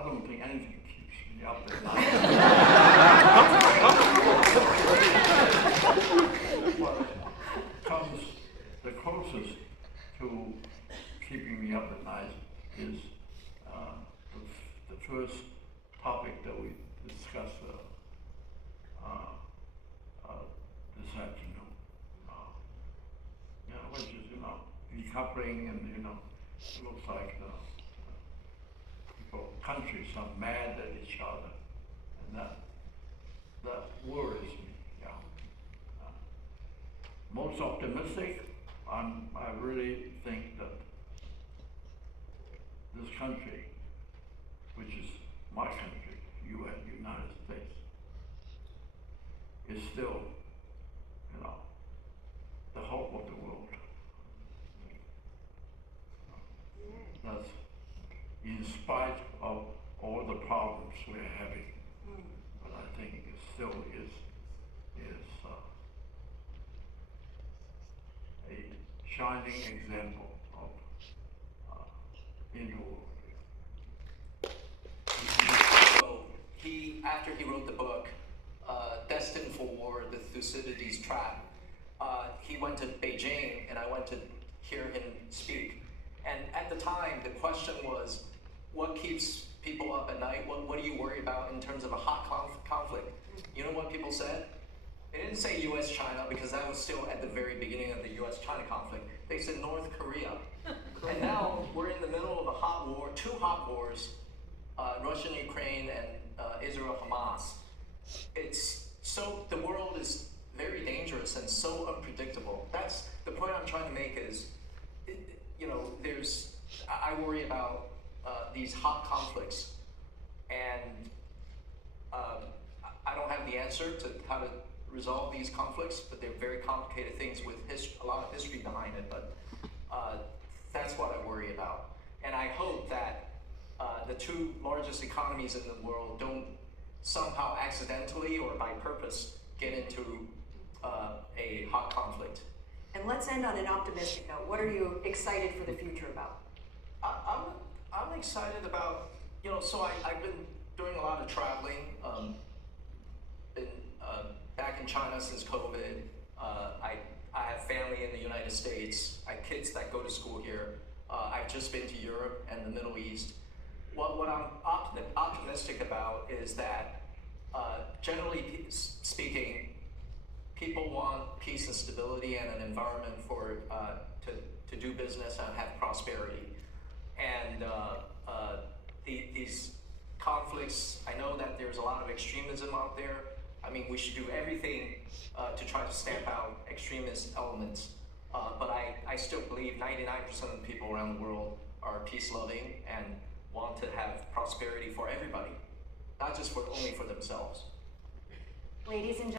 I don't think anything keeps me up at night. What comes the closest to keeping me up at night is the first topic that we discussed this afternoon. Which is, decoupling, and it looks like countries are mad at each other, and that worries me. Yeah. Most optimistic, I really think that this country, which is my country, U.S., United States, is still, the hope of the world. That's in spite of all the problems we're having, but I think it still is a shining example of in the world. So after he wrote the book, Destined for War, The Thucydides Trap, he went to Beijing, and I went to hear him speak. And at the time, the question was, what keeps people up at night? What do you worry about in terms of a hot conflict? You know what people said? They didn't say US-China, because that was still at the very beginning of the US-China conflict. They said North Korea. And now we're in the middle of a hot war, two hot wars, Russian-Ukraine and Israel-Hamas. The world is very dangerous and so unpredictable. That's the point I'm trying to make is, I worry about these hot conflicts, and I don't have the answer to how to resolve these conflicts, but they're very complicated things with a lot of history behind it, but that's what I worry about. And I hope that the two largest economies in the world don't somehow accidentally or by purpose get into a hot conflict. And let's end on an optimistic note. What are you excited for the future about? I'm excited about, so I've been doing a lot of traveling. Been back in China since COVID. I have family in the United States. I have kids that go to school here. I've just been to Europe and the Middle East. What I'm optimistic about is that, generally speaking, people want peace and stability and an environment for to do business and have prosperity. And these conflicts, I know that there's a lot of extremism out there. I mean, we should do everything to try to stamp out extremist elements. But I still believe 99% of the people around the world are peace-loving and want to have prosperity for everybody, not just only for themselves. Ladies and gentlemen.